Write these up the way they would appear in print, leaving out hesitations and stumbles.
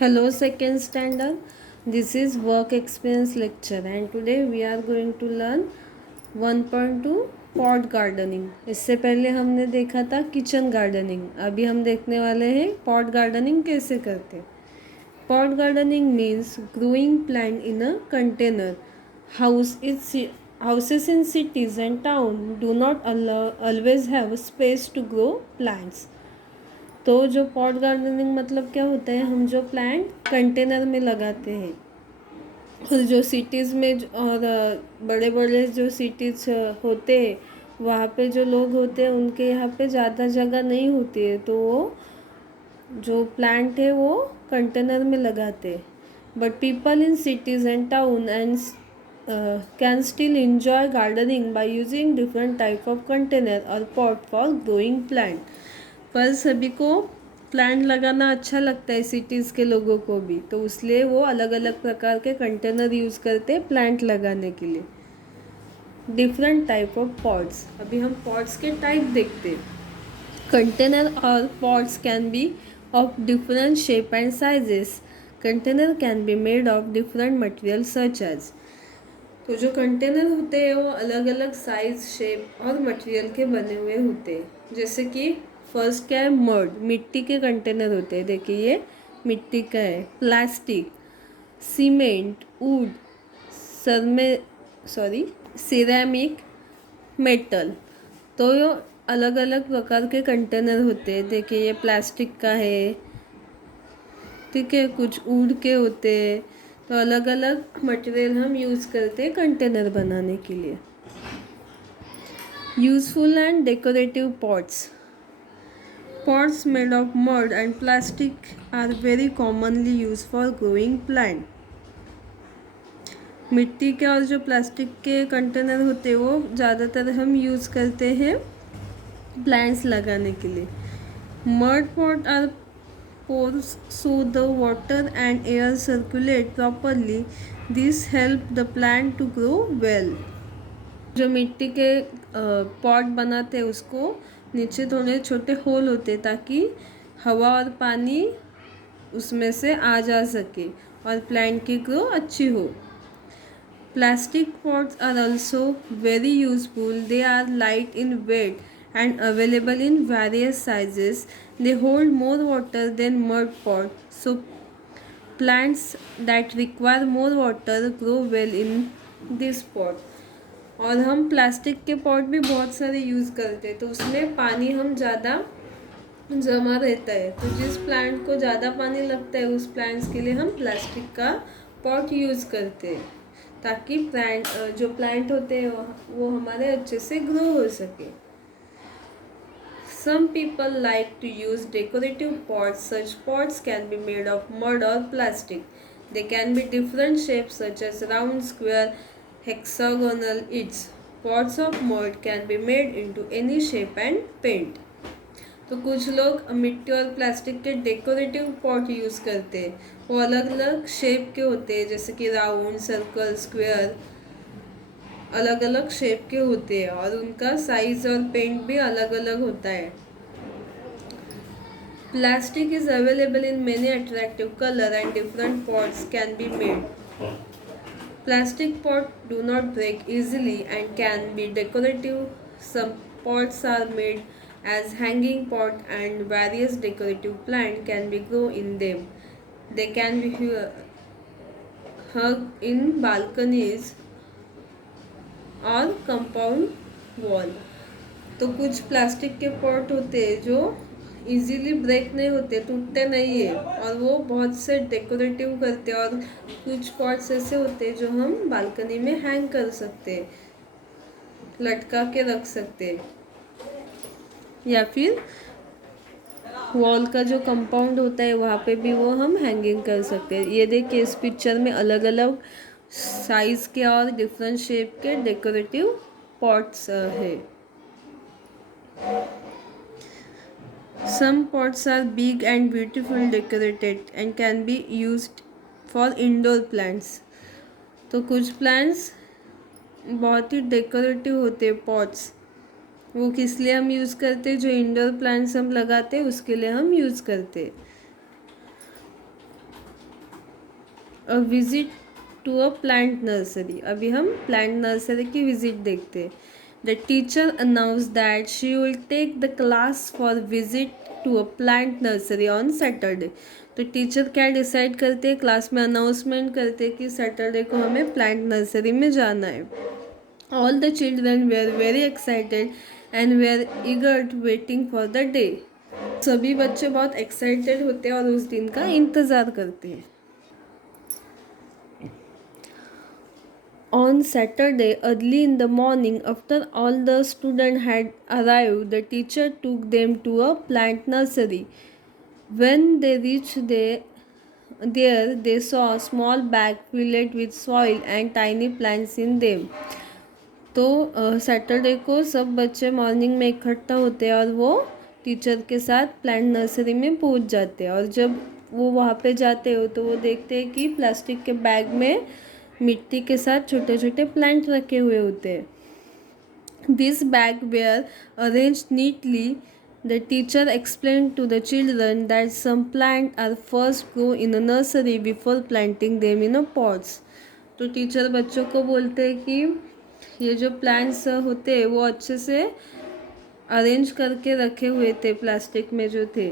Hello, second standard. This is work experience lecture, and today we are going to learn 1.2 pot gardening. इससे पहले हमने देखा था kitchen gardening, अभी हम देखने वाले हैं पॉट गार्डनिंग कैसे करते। Pot gardening means growing plant in a container. Houses in cities and town do not always have space to grow plants. तो जो पॉट गार्डनिंग मतलब क्या होता है, हम जो प्लांट कंटेनर में लगाते हैं। और जो सिटीज़ में और बड़े बड़े जो सिटीज़ होते हैं, वहाँ पे जो लोग होते हैं उनके यहाँ पे ज़्यादा जगह नहीं होती है, तो वो जो प्लांट है वो कंटेनर में लगाते हैं। But people in cities and town and can still enjoy gardening by using different type of container और पॉट फॉर ग्रोइंग प्लांट। पर सभी को प्लांट लगाना अच्छा लगता है, सिटीज़ के लोगों को भी, तो इसलिए वो अलग अलग प्रकार के कंटेनर यूज़ करते हैं प्लांट लगाने के लिए। डिफरेंट टाइप ऑफ पॉट्स, अभी हम पॉट्स के टाइप देखते हैं। कंटेनर और pots can be of different shape and sizes. Container can be made of different material such as. तो जो कंटेनर होते हैं वो अलग अलग साइज, शेप और मटेरियल के बने हुए होते हैं। जैसे कि फर्स्ट क्या है, मड, मिट्टी के कंटेनर होते हैं। देखिए ये मिट्टी का है। Plastic, cement, would, ceramic, metal. तो ये अलग अलग प्रकार के कंटेनर होते हैं। देखिए ये प्लास्टिक का है, ठीक है, कुछ वुड के होते हैं। तो अलग अलग मटेरियल हम यूज़ करते हैं कंटेनर बनाने के लिए। Useful and decorative pots. Pots made of mud and plastic are very commonly used for growing plant. मिट्टी के और जो प्लास्टिक के कंटेनर होते हैं वो ज़्यादातर हम यूज़ करते हैं प्लांट्स लगाने के लिए। Mud pot are pores so the water and air circulate properly. This help the plant to grow well. जो मिट्टी के पॉट बनाते हैं उसको नीचे थोड़े छोटे होल होते हैं ताकि हवा और पानी उसमें से आ जा सके और प्लांट की ग्रो अच्छी हो। Plastic pots are also very useful. They are light in weight and available in various sizes. They hold more water than mud pot, so plants that require more water grow well in this pot. और हम plastic के pot भी बहुत सारे use करते हैं, तो उसमें पानी हम ज़्यादा जमा रहता है। तो जिस प्लांट को ज़्यादा पानी लगता है उस प्लांट्स के लिए हम प्लास्टिक का पॉट यूज़ करते हैं, ताकि जो प्लांट होते हैं वो हमारे अच्छे से ग्रो हो सके। Some people like to use decorative pots. Such pots can be made of mud or plastic. They can be different shapes such as round, square, hexagonal. Its pots of mud can be made into any shape and paint. तो कुछ लोग मिट्टी और plastic के decorative pot use करते हैं। वो अलग अलग शेप के होते हैं, जैसे कि राउंड, सर्कल, स्क्वायर, अलग अलग शेप के होते हैं और उनका साइज और पेंट भी अलग अलग होता है। Plastic is available in many attractive colour and different pots can be made. Plastic pot do not break easily and can be decorative. Some pots are made as hanging pot and various decorative plant can be grown in them. They can be hung in balconies और compound wall. तो कुछ plastic के pot होते हैं जो easily break नहीं होते, टूटते नहीं है, और वो बहुत से डेकोरेटिव करते हैं। और कुछ पॉट्स ऐसे होते हैं जो हम बालकनी में हैंग कर सकते हैं, लटका के रख सकते हैं, या फिर वॉल का जो कंपाउंड होता है वहाँ पे भी वो हम हैंगिंग कर सकते हैं। ये देखिए इस पिक्चर में अलग अलग साइज़ के और डिफरेंट शेप के डेकोरेटिव पॉट्स है। Some pots are big and beautiful decorated and can be used for indoor plants. तो कुछ प्लांट्स बहुत ही डेकोरेटिव होते हैं पॉट्स, वो किस लिए हम यूज़ करते हैं, जो इंडोर प्लांट्स हम लगाते हैं उसके लिए हम यूज़ करते हैं। A visit to a plant nursery. अभी हम प्लांट नर्सरी की विजिट देखते हैं। The teacher announce that she will take the class for visit to a plant nursery on Saturday. तो टीचर क्या डिसाइड करते हैं, क्लास में अनाउंसमेंट करते हैं कि सैटरडे को हमें प्लांट नर्सरी में जाना है। All the children were very excited and were eager waiting for the day. सभी बच्चे बहुत एक्साइटेड होते हैं और उस दिन का इंतज़ार करते हैं। On Saturday, early in the morning, after all the students had arrived, the teacher took them to a plant nursery. When they reached there, they saw a small bag filled with soil and tiny plants in them. तो Saturday को सब बच्चे morning में इकट्ठा होते हैं और वो टीचर के साथ प्लांट नर्सरी में पहुंच जाते हैं। और जब वो वहाँ पे जाते हो तो वो देखते हैं कि प्लास्टिक के बैग में मिट्टी के साथ छोटे छोटे प्लांट रखे हुए होते हैं। This bag were arranged neatly. The teacher explain to the children that some plant are first grow in a nursery before planting them in a pots. तो टीचर बच्चों को बोलते हैं कि ये जो प्लांट्स होते हैं वो अच्छे से अरेंज करके रखे हुए थे प्लास्टिक में जो थे।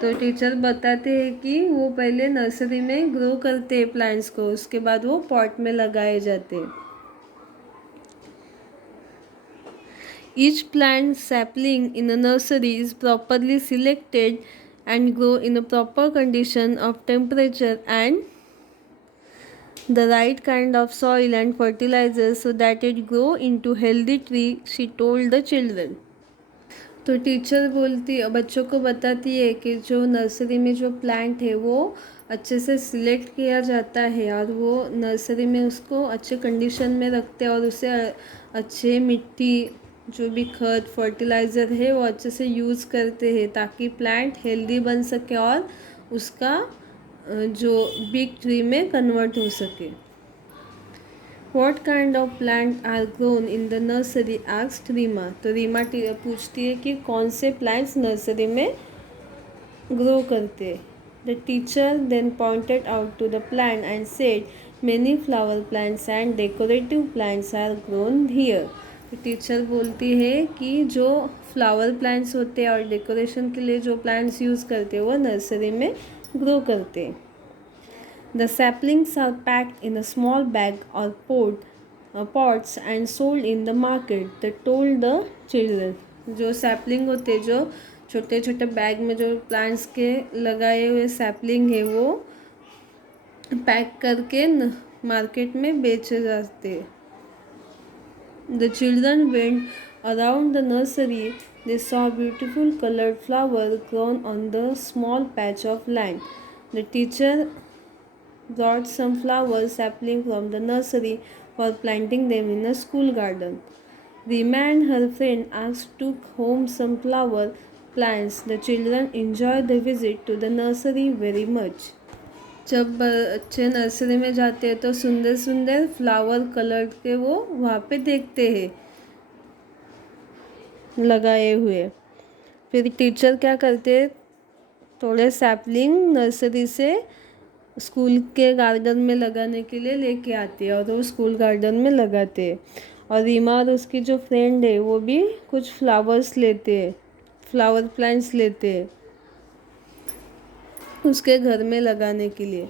तो टीचर बताते हैं कि वो पहले नर्सरी में ग्रो करते हैं प्लांट्स को, उसके बाद वो पॉट में लगाए जाते हैं। Each plant sapling in a nursery is properly selected and grow in a proper condition of temperature and the right kind of soil and fertilizer so that it grow into healthy tree, she told the children. तो teacher बोलती बच्चों को बताती है कि जो nursery में जो प्लांट है वो अच्छे से सिलेक्ट किया जाता है और वो नर्सरी में उसको अच्छे कंडीशन में रखते हैं और उसे अच्छे मिट्टी जो भी खाद फर्टिलाइज़र है वो अच्छे से यूज़ करते हैं ताकि प्लांट हेल्दी बन सके और उसका जो बिग ट्री में कन्वर्ट हो सके। What kind of plant are grown in the nursery? asked Reema. तो रीमा पूछती है कि कौन से प्लांट्स नर्सरी में ग्रो करते हैं। The teacher then pointed out to the plant and said many flower plants and decorative plants are grown here. तो टीचर बोलती है कि जो फ्लावर प्लांट्स होते हैं और डेकोरेशन के लिए जो प्लांट्स यूज़ करते हैं वो नर्सरी में ग्रो करते हैं। The saplings are packed in a small bag or pots and sold in the market. They told the children. जो सैपलिंग होते हैं, जो छोटे छोटे बैग में जो प्लांट्स के लगाए हुए सैपलिंग है वो पैक करके मार्केट में बेचे जाते हैं। The children went around the nursery. They saw beautiful colored flowers grown on the small patch of land. The teacher brought some flower saplings from the nursery for planting them in a school garden. Rima and her friend asked took home some flower plants. The children enjoyed the visit to the nursery very much. जब बच्चे nursery में जाते हैं तो सुंदर सुंदर flower colour के वो वहाँ पे देखते हैं लगाए हुए। फिर टीचर क्या करते हैं, थोड़े सैपलिंग नर्सरी से स्कूल के गार्डन में लगाने के लिए लेके आते हैं और वो स्कूल गार्डन में लगाते हैं। और रीमा और उसकी जो फ्रेंड है वो भी कुछ फ्लावर्स लेते हैं, फ्लावर प्लांट्स लेते हैं उसके घर में लगाने के लिए।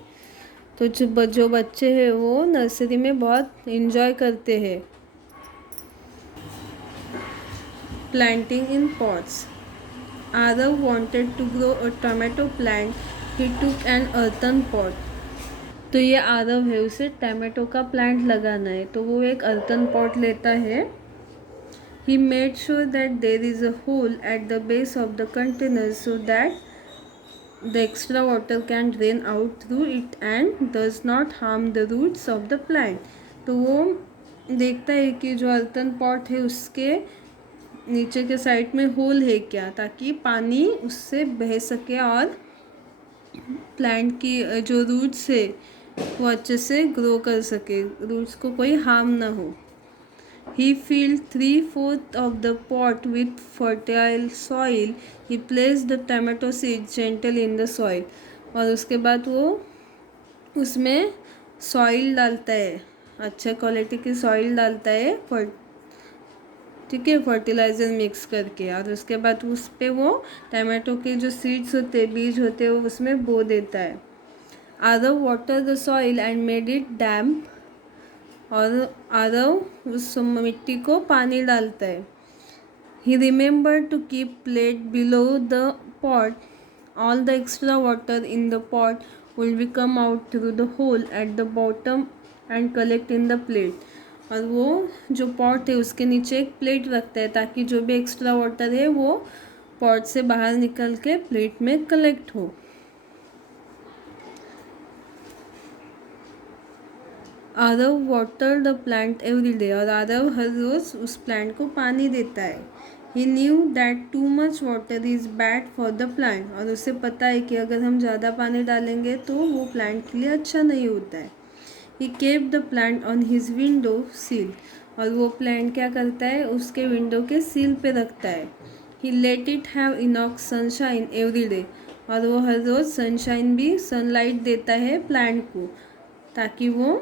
तो जो बच्चे हैं वो नर्सरी में बहुत इंजॉय करते हैं। Planting in pots. Aarav wanted to grow a tomato plant. He took an earthen pot. तो ये आरव है, उसे टमाटो का प्लांट लगाना है तो वो एक अर्थन पॉट लेता है। He made sure that there is a hole at the base of the container so that the extra water can drain out through it and does not harm the roots of the plant. तो वो देखता है कि जो earthen pot है उसके नीचे के साइड में होल है क्या, ताकि पानी उससे बह सके और प्लांट की जो रूट्स है वो अच्छे से ग्रो कर सके, रूट्स को कोई हार्म ना हो। He filled 3/4 of the pot with fertile soil. He placed the tomato seeds gently in the soil. और उसके बाद वो उसमें सॉइल डालता है, अच्छे क्वालिटी की सॉइल डालता है, ठीक है, फर्टिलाइज़र मिक्स करके, और उसके बाद उस पर वो टमाटो के जो सीड्स होते हैं, बीज होते हैं, वो उसमें बो देता है। Aarav water the soil and made it damp, और आरव उस मिट्टी को पानी डालता है। He remember to keep plate below the pot, all the extra water in the pot will be come out through the hole at the bottom and collect in the plate. और वो जो पॉट है उसके नीचे एक plate रखता है ताकि जो भी एक्स्ट्रा वाटर है वो पॉट से बाहर निकल के प्लेट में कलेक्ट हो। Aarav water the plant every day, और आरव हर रोज़ उस प्लांट को पानी देता है। He knew that too much water is bad for the plant, और उसे पता है कि अगर हम ज़्यादा पानी डालेंगे तो वो प्लांट के लिए अच्छा नहीं होता है। He kept the plant on his window sill, और वो प्लांट क्या करता है, उसके विंडो के सील पे रखता है। ही लेट इट हैव इनॉक्स सनशाइन एवरी डे, और वो हर रोज़ सनशाइन भी, सनलाइट देता है प्लांट को ताकि वो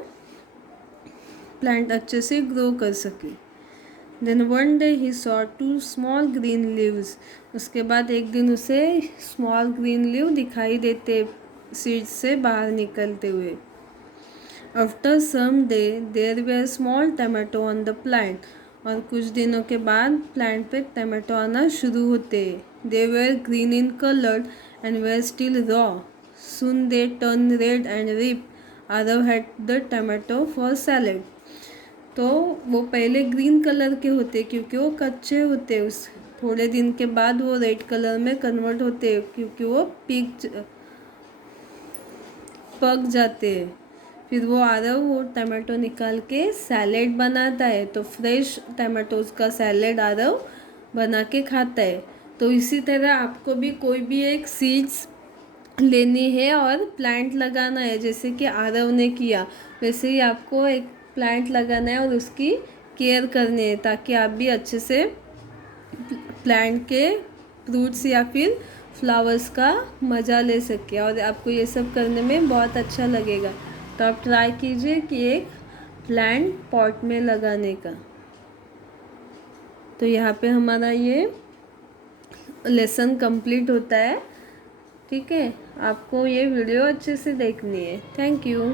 प्लांट अच्छे से ग्रो कर सके। Then one day he saw two small green leaves, उसके बाद एक दिन उसे स्मॉल ग्रीन लीव दिखाई देते सीड्स से बाहर निकलते हुए। After some day there were small tomato on the plant, और कुछ दिनों के बाद प्लांट पे टमाटो आना शुरू होते। They were green in coloured and were still raw, soon they turn red and ripe, Aarav had the tomato for salad. तो वो पहले ग्रीन कलर के होते क्योंकि वो कच्चे होते, उस थोड़े दिन के बाद वो रेड कलर में कन्वर्ट होते क्योंकि वो पक जाते हैं। फिर वो आरव वो टमाटो निकाल के सैलेड बनाता है, तो फ्रेश टमाटोज का सैलेड आरव बना के खाता है। तो इसी तरह आपको भी कोई भी एक सीड्स लेनी है और प्लांट लगाना है, जैसे कि आरव ने किया वैसे ही आपको एक प्लांट लगाना है और उसकी केयर करनी है ताकि आप भी अच्छे से प्लांट के फ्रूट्स या फिर फ्लावर्स का मज़ा ले सके, और आपको ये सब करने में बहुत अच्छा लगेगा। तो आप ट्राई कीजिए कि एक प्लांट पॉट में लगाने का। तो यहाँ पे हमारा ये लेसन कंप्लीट होता है। ठीक है, आपको ये वीडियो अच्छे से देखनी है। Thank you.